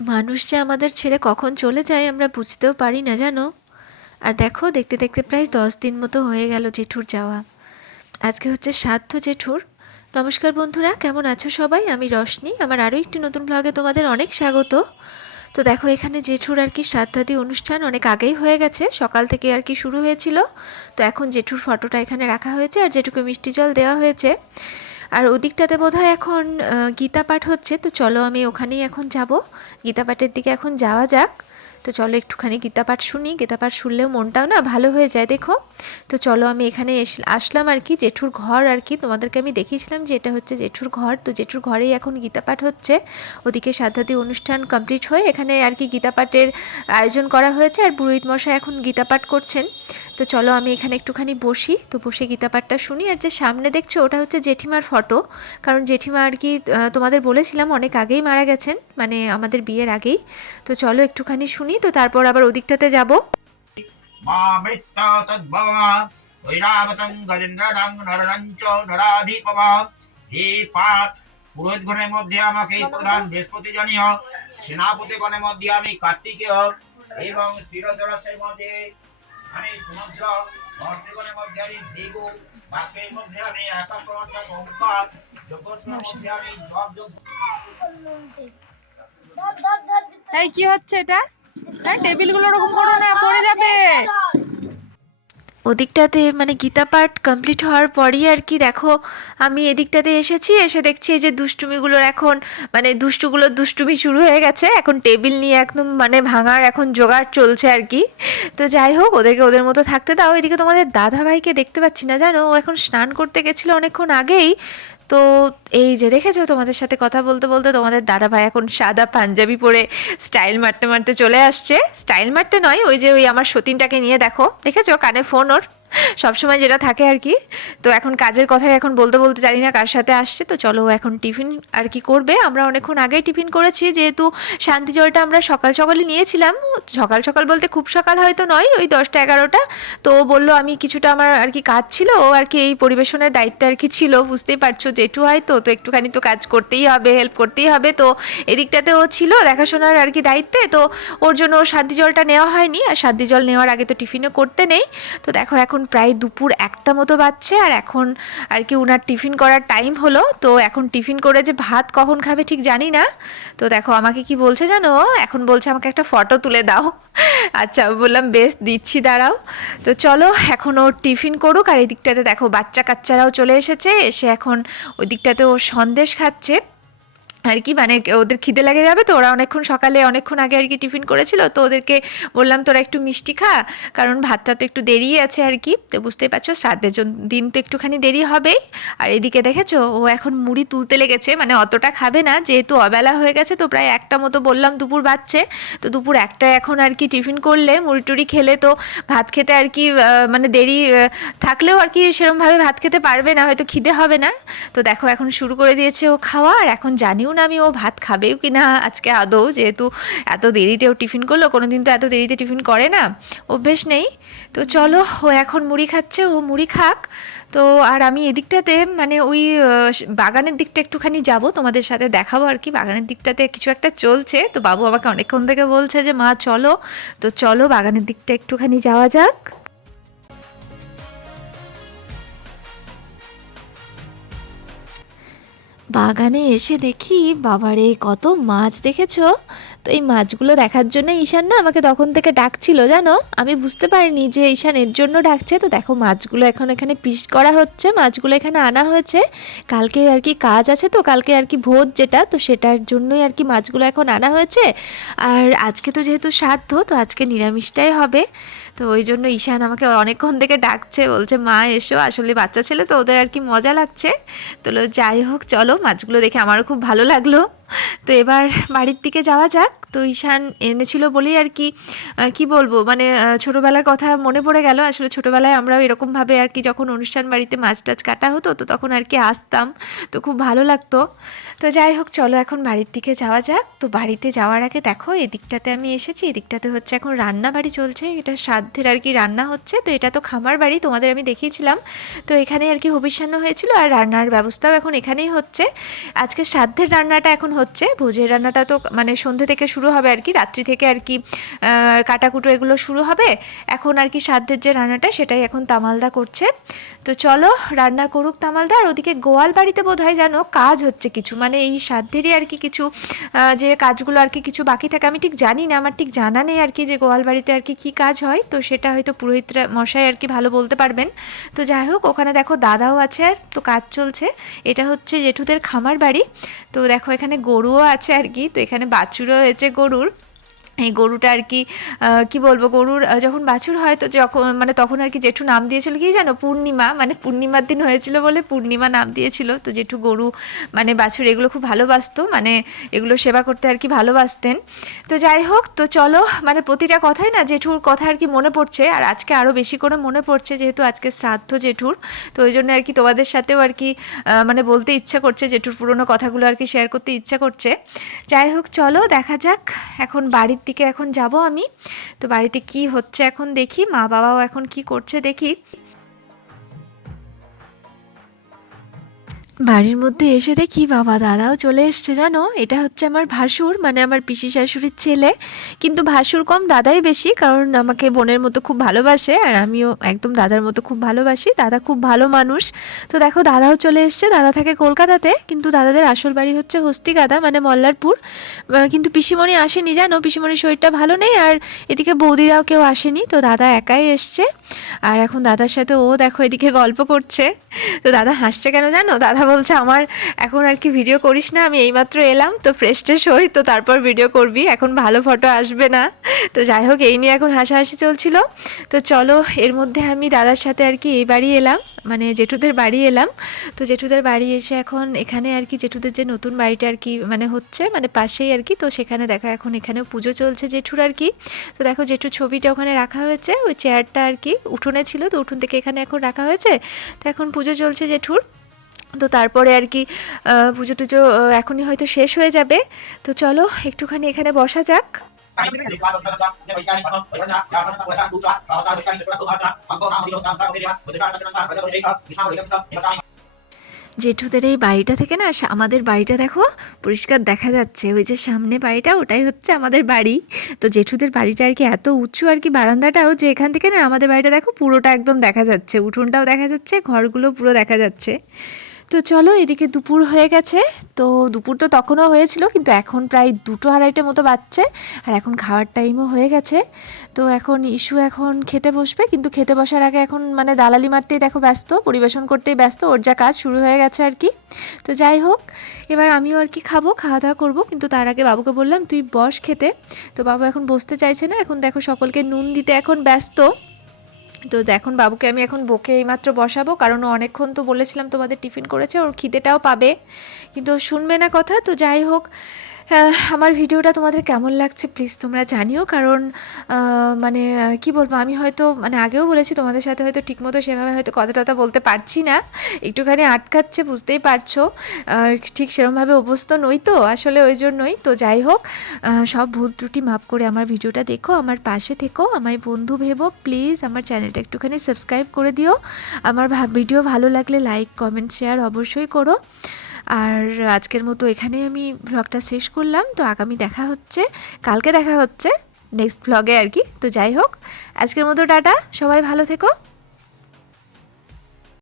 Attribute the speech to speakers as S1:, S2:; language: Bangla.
S1: মানুষ যে আমাদের ছেড়ে কখন চলে যায় আমরা বুঝতেও পারি না, জানো? আর দেখো, দেখতে দেখতে প্রায় দশ দিন মতো হয়ে গেল জেঠুর যাওয়া। আজকে হচ্ছে সাধ্য জেঠুর। নমস্কার বন্ধুরা, কেমন আছো সবাই? আমি রশনি। আমার আরও একটি নতুন ব্লগে তোমাদের অনেক স্বাগত। তো দেখো এখানে জেঠুর আর কি শ্রাদ্ধাদি অনুষ্ঠান অনেক আগেই হয়ে গেছে সকাল থেকে আর কি শুরু হয়েছিল। তো এখন জেঠুর ফটোটা এখানে রাখা হয়েছে আর জেঠুকে মিষ্টি জল দেওয়া হয়েছে। আর ওদিকটাতে বোধহয় এখন আহ, গীতা পাঠ হচ্ছে তো চলো আমি ওখানেই এখন যাব। গীতা পাঠের দিকে এখন যাওয়া যাক। তো চলো একটুখানি গীতা পাঠ শুনি। গীতা পাঠ শুনলেও মনটাও না ভালো হয়ে যায়, দেখো। তো চলো আমি এখানে আসলাম আর কি জেঠুর ঘর আর কি। তোমাদেরকে আমি দেখিয়েছিলাম যে এটা হচ্ছে জেঠুর ঘর। তো জেঠুর ঘরেই এখন গীতা পাঠ হচ্ছে। ওদিকে সাধ্যাতি অনুষ্ঠান কমপ্লিট হয়ে এখানে আর কি গীতা পাঠের আয়োজন করা হয়েছে আর পুরোহিত মশাই এখন গীতা পাঠ করছেন। তো চলো আমি এখানে একটুখানি বসি। তো বসে গীতা পাঠটা শুনি। আর যে সামনে দেখছ ওটা হচ্ছে জেঠিমার ফটো। কারণ জেঠিমা আর কি তোমাদের বলেছিলাম অনেক আগেই মারা গেছেন। মানে আমাদের বিয়ের আগেই। তো চলো একটুখানি শুনি। তো তারপর আবার ওদিকটাতে যাব।
S2: পাঠ পুরোহিত গণের মধ্যে আমাকে প্রধান বৃহস্পতি জানিও সেনাপতি গণের মধ্যে আমি কার্তিকেয়। এবং তীরজলাশয়ের মধ্যে আমি সমুদ্র মধ্যে আমি ভৃগু বাক্যের মধ্যে আমি ওঙ্কার মধ্যে আমি যোগ
S3: এই কি হচ্ছে এটা? হ্যাঁ টেবিলগুলো ওরকম করো না, পড়ে যাবে।
S1: ওদিকটাতে মানে গীতা পাঠ কমপ্লিট হওয়ার পরই আর কি দেখো, আমি এদিকটাতে এসেছি, এসে দেখছি এই যে দুষ্টুমিগুলোর এখন মানে দুষ্টুগুলোর দুষ্টুমি শুরু হয়ে গেছে, এখন টেবিল নিয়ে একদম মানে ভাঙার এখন জোগাড় চলছে আর কি। তো যাই হোক, ওদেরকে ওদের মতো থাকতে দাও। এদিকে তোমাদের দাদা ভাইকে দেখতে পাচ্ছি না, জানো? ও এখন স্নান করতে গেছিল অনেকক্ষণ আগেই। তো এই যে দেখেছ তোমাদের সাথে কথা বলতে বলতে তোমাদের দাদা ভাই এখন সাদা পাঞ্জাবি পরে স্টাইল মারতে মারতে চলে আসছে। স্টাইল মারতে নয়, ওই যে ওই আমার সতীনটাকে নিয়ে দেখো। দেখেছ? কানে ফোন ওর। সবসময় যেটা থাকে আর কি। তো এখন কাজের কথাই এখন বলতে বলতে জানি না কার সাথে আসছে। তো চলো এখন টিফিন আর কি করবে। আমরা অনেকক্ষণ আগেই টিফিন করেছি। যেহেতু শান্তি জলটা আমরা সকাল সকালে নিয়েছিলাম। সকাল সকাল বলতে খুব সকাল হয়তো নয়, ওই দশটা এগারোটা। তো বলল আমি কিছুটা আমার আর কি কাজ ছিল। ও আর কি এই পরিবেশনের দায়িত্ব আর কি ছিল। বুঝতেই পারছ জেঠু হয়তো তো একটুখানি তো কাজ করতেই হবে হেল্প করতেই হবে। তো এদিকটাতে ও ছিল দেখাশোনার আর কি দায়িত্বে। তো ওর জন্য ওর শান্তি জলটা নেওয়া হয়নি। আর শান্তি জল নেওয়ার আগে তো টিফিনও করতে নেই। তো দেখো এখন প্রায় দুপুর একটা মতো বাজছে আর এখন আর কি ওনার টিফিন করার টাইম হলো। তো এখন টিফিন করে যে ভাত কখন খাবে ঠিক জানি না। তো দেখো আমাকে কি বলছে জানো? এখন বলছে আমাকে একটা ফটো তুলে দাও। আচ্ছা বললাম, বেশ, দিচ্ছি, দাঁড়াও। তো চলো, এখন ওর টিফিন করুক আর এই দিকটাতে দেখো বাচ্চা কাচ্চারাও চলে এসেছে। এসে এখন ওই দিকটাতে ও সন্দেশ খাচ্ছে। আর কি মানে ওদের খিদে লেগে যাবে তো, ওরা অনেকক্ষণ সকালে, অনেকক্ষণ আগে আর কি টিফিন করেছিল, তো ওদেরকে বললাম, তোরা একটু মিষ্টি খা, কারণ ভাতটা তো একটু দেরি আছে আর কি। তো বুঝতেই পারছ, শ্রাদ্ধের দিন তো একটুখানি দেরি হবেই। আর এদিকে দেখেছ, ও এখন মুড়ি তুলতে লেগেছে মানে অতটা খাবে না, যেহেতু অবেলা হয়ে গেছে, তো প্রায় একটা মতো বললাম দুপুর বাচ্চে তো দুপুর একটা এখন আর কি টিফিন করলে, মুড়ি টুড়ি খেলে তো ভাত খেতে আর কি মানে দেরি থাকলেও আর কি সেরমভাবে ভাত খেতে পারবে না, হয়তো খিদে হবে না। তো দেখো, এখন শুরু করে দিয়েছে ও খাওয়া, আর এখন জানিও আমি ও ভাত খাবেও কি না আজকে আদৌ, যেহেতু এত দেরিতে ও টিফিন করল কোনো দিন তো এত দেরিতে টিফিন করে না, অভ্যেস নেই। তো চলো, ও এখন মুড়ি খাচ্ছে, ও মুড়ি খাক। তো আর আমি এদিকটাতে মানে ওই বাগানের দিকটা একটুখানি যাব, তোমাদের সাথে দেখাবো আর কি, বাগানের দিকটাতে কিছু একটা চলছে। তো বাবু আমাকে অনেকক্ষণ থেকে বলছে যে, মা, চলো। তো চলো, বাগানের দিকটা একটুখানি যাওয়া যাক। বাগানে এসে দেখি, বাবারে, কত মাছ দেখেছ? তো এই মাছগুলো দেখার জন্য ঈশান না আমাকে তখন থেকে ডাকছিল, জানো? আমি বুঝতে পারিনি যে ঈশান এর জন্য ডাকছে। তো দেখো, মাছগুলো এখন এখানে পিস করা হচ্ছে, মাছগুলো এখানে আনা হয়েছে। কালকে আর কি কাজ আছে তো, কালকে আর কি ভোজ যেটা, তো সেটার জন্যই আর কি মাছগুলো এখন আনা হয়েছে। আর আজকে তো যেহেতু সাধ্য, তো আজকে নিরামিষটাই হবে। তো ওই জন্য ঈশান আমাকে অনেকক্ষণ থেকে ডাকছে, বলছে, মা, এসো, আসলে বাচ্চা ছেলে তো, ওদের আর কি মজা লাগছে। তো যাই হোক, চলো, মাছগুলো দেখে আমারও খুব ভালো লাগল। তো এবার বাড়ির দিকে যাওয়া যাক। তো ঈশান এনেছিল বলেই আর কি কি বলব মানে ছোটোবেলার কথা মনে পড়ে গেল। আসলে ছোটোবেলায় আমরাও এরকমভাবে আর কি যখন অনুষ্ঠান বাড়িতে মাছ টাছ কাটা হতো, তো তখন আর কি আসতাম। তো খুব ভালো লাগতো। তো যাই হোক, চলো এখন বাড়ির দিকে যাওয়া যাক। তো বাড়িতে যাওয়ার আগে দেখো, এদিকটাতে আমি এসেছি, এদিকটাতে হচ্ছে এখন রান্না বাড়ি চলছে। এটা সাধ্যের আর কি রান্না হচ্ছে। তো এটা তো খামার বাড়ি, তোমাদের আমি দেখিয়েছিলাম। তো এখানে আর কি হবিষ্যান্ন হয়েছিল আর রান্নার ব্যবস্থাও এখন এখানেই হচ্ছে। আজকে সাধ্যের রান্নাটা এখন হচ্ছে। ভোজের রান্নাটা তো মানে সন্ধ্যে থেকে শুরু হবে আর কি। রাত্রি থেকে আর কি কাটাকুটো এগুলো শুরু হবে। এখন আর কি সাধ্যের যে রান্নাটা, সেটাই এখন তামালদা করছে। তো চলো, রান্না করুক তামালদা। আর ওদিকে গোয়াল বাড়িতে বোধ হয় জানো কাজ হচ্ছে কিছু। মানে এই সাধ্যেরই আর কি কিছু যে কাজগুলো আর কি কিছু বাকি থাকে, আমি ঠিক জানি না। আমার ঠিক জানা নেই আর কি যে গোয়াল বাড়িতে আর কি কী কাজ হয়। তো সেটা হয়তো পুরোহিতরা মশাই আর কি ভালো বলতে পারবেন। তো যাই হোক, ওখানে দেখো দাদাও আছে আর, তো কাজ চলছে। এটা হচ্ছে জেঠুদের খামার বাড়ি। তো দেখো এখানে গরুও আছে আর কি। তো এখানে বাছুরও হয়েছে গরুর এই গরুটা আর কি কি বলব, গরুর যখন বাছুর হয় তো যখন মানে তখন আর কি জেঠু নাম দিয়েছিল, কি জানো? পূর্ণিমা মানে পূর্ণিমার দিন হয়েছিল বলে পূর্ণিমা নাম দিয়েছিল। তো জেঠু গরু মানে বাছুর এগুলো খুব ভালোবাসতো মানে এগুলো সেবা করতে আর কি ভালোবাসতেন। তো যাই হোক, তো চলো মানে প্রতিটা কথাই না জেঠুর কথা আর কি মনে পড়ছে, আর আজকে আরও বেশি করে মনে পড়ছে যেহেতু আজকে শ্রাদ্ধ জেঠুর। তো ওই জন্য আর কি তোমাদের সাথেও আর কি মানে বলতে ইচ্ছা করছে, জেঠুর পুরোনো কথাগুলো আর কি শেয়ার করতে ইচ্ছা করছে। যাই হোক, চলো, দেখা যাক, এখন বাড়ির দিকে এখন যাব আমি। তো বাড়িতে কি হচ্ছে এখন দেখি মা বাবাও এখন কি করছে দেখি। বাড়ির মধ্যে এসে দেখি বাবা দাদাও চলে এসছে, জানো? এটা হচ্ছে আমার ভাসুর মানে আমার পিসি শাশুড়ির ছেলে। কিন্তু ভাসুর কম, দাদাই বেশি, কারণ আমাকে বোনের মতো খুব ভালোবাসে, আর আমিও একদম দাদার মতো খুব ভালোবাসি। দাদা খুব ভালো মানুষ। তো দেখো, দাদাও চলে এসছে, দাদা থাকে কলকাতাতে, কিন্তু দাদাদের আসল বাড়ি হচ্ছে হস্তিগাদা মানে মল্লারপুর। কিন্তু পিসিমণি আসেনি, জানো? পিসিমণির শরীরটা ভালো নেই, আর এদিকে বৌদিরাও কেউ আসেনি, তো দাদা একাই এসছে। আর এখন দাদার সাথে ও দেখো এদিকে গল্প করছে। তো দাদা হাসছে কেন জানো? দাদা বলছে, আমার এখন আর কি ভিডিও করিস না, আমি এইমাত্র এলাম, তো ফ্রেশ ট্রেশ হই, তো তারপর ভিডিও করবি, এখন ভালো ফটো আসবে না। তো যাই হোক, এই নিয়ে এখন হাসাহাসি চলছিল। তো চলো, এর মধ্যে আমি দাদার সাথে আর কি এই বাড়ি এলাম মানে জেঠুদের বাড়ি এলাম। তো জেঠুদের বাড়ি এসে এখন এখানে আর কি জেঠুদের যে নতুন বাড়িটা আর কি মানে হচ্ছে মানে পাশেই আর কি, তো সেখানে দেখা এখন এখানেও পুজো চলছে জেঠুর আর কি। তো দেখো, জেঠুর ছবিটা ওখানে রাখা হয়েছে, ওই চেয়ারটা আর কি উঠোনে ছিল, তো উঠোন থেকে এখানে এখন রাখা হয়েছে। তো এখন পুজো চলছে জেঠুর। তো তারপরে আর কি পুজো টুজো এখনই হয়তো শেষ হয়ে যাবে। তো চলো, একটুখানি এখানে বসা যাক। জেঠুদের এই বাড়িটা থেকে না আমাদের বাড়িটা দেখো, পরিষ্কার দেখা যাচ্ছে। ওই যে সামনে বাড়িটা, ওটাই হচ্ছে আমাদের বাড়ি। তো জেঠুদের বাড়িটা আর কি এত উঁচু আর কি বারান্দাটাও যে এখান থেকে না, আমাদের বাড়িটা দেখো পুরোটা একদম দেখা যাচ্ছে। উঠোনটাও দেখা যাচ্ছে, ঘরগুলো পুরো দেখা যাচ্ছে। তো চলো এদিকে দুপুর হয়ে গেছে। তো দুপুর তো তখনও হয়েছিল, কিন্তু এখন প্রায় দুটো আড়াইটে মতো বাজছে আর এখন খাওয়ার টাইমও হয়ে গেছে। তো এখন ইস্যু এখন খেতে বসবে, কিন্তু খেতে বসার আগে এখন মানে দালালি মারতেই দেখো ব্যস্ত, পরিবেশন করতেই ব্যস্ত, ওর যা কাজ শুরু হয়ে গেছে আর কি। তো যাই হোক, এবার আমিও আর কি খাব, খাওয়া দাওয়া করব, কিন্তু তার আগে বাবুকে বললাম, তুই বস খেতে। তো বাবু এখন বসতে চাইছে না, এখন দেখো সকলকে নুন দিতে এখন ব্যস্ত। তো এখন বাবুকে আমি এখন বকে এইমাত্র বসাবো। কারণ অনেকক্ষণ তো বলেছিলাম তোমাদের টিফিন করেছে, ওর খিদেটাও পাবে। কিন্তু শুনবে না কথা, তো যাই হোক আমার ভিডিওটা তোমাদের কেমন লাগছে প্লিজ তোমরা জানিও। কারণ মানে কি বলব, আমি হয়তো মানে আগেও বলেছি তোমাদের সাথে হয়তো ঠিকমতো সেভাবে হয়তো কথা টথা বলতে পারছি না। একটুখানি আটকাচ্ছে, বুঝতেই পারছ। ঠিক সেরমভাবে অভ্যস্ত নই তো, আসলে ওই জন্যই। তো যাই হোক সব ভুল ত্রুটি মাপ করে আমার ভিডিওটা দেখো, আমার পাশে থেকো, আমায় বন্ধু ভেবো। প্লিজ আমার চ্যানেলটা একটুখানি সাবস্ক্রাইব করে দিও। আমার ভিডিও ভালো লাগলে লাইক কমেন্ট শেয়ার অবশ্যই করো। আর আজকের মতো এখানে আমি ব্লগটা শেষ করলাম। তো আগামী দেখা হচ্ছে, কালকে দেখা হচ্ছে নেক্সট ব্লগে আর কি। তো যাই হোক, আজকের মতো টাটা, সবাই ভালো থেকো।